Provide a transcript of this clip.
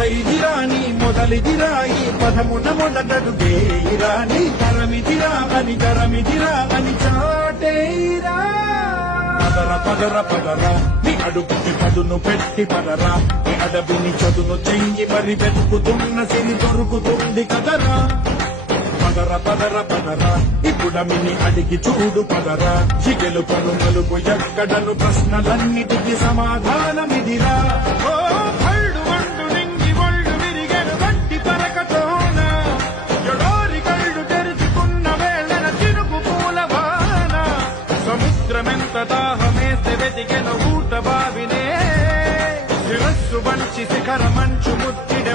ధైర్యాని మొదలిదిరా ఈ పదమున మొదటడుగేరా నీ తరమిదిరా అని చాటేరా పదర పదర పదరా నీ అడుగుకి పదును పెట్టి పదరా నీ అడవిని చదును చెయ్యి మరి వెతుకుతున్న సిరి దొరుకుతుంది కదరా పదర పదర పదరా ఇప్పుడమిని అడిగి చూడు పదరా చిగెలు పను మలుపు ఎక్కడను ప్రశ్నలన్నిటికీ సమాధానమిదిరా ఓ కళ్ళు వండు నింగి ఒళ్ళు విరిగెను గట్టి పరకతోన ఎడోరి కళ్ళు తెరుచుకున్న వేళన చినుకు పూలవాన సముద్రమెంత దాహమేస్తే వెతికెను ఊట బావినే శిరస్సు వంచి శిఖర మంచు ముత్తిడె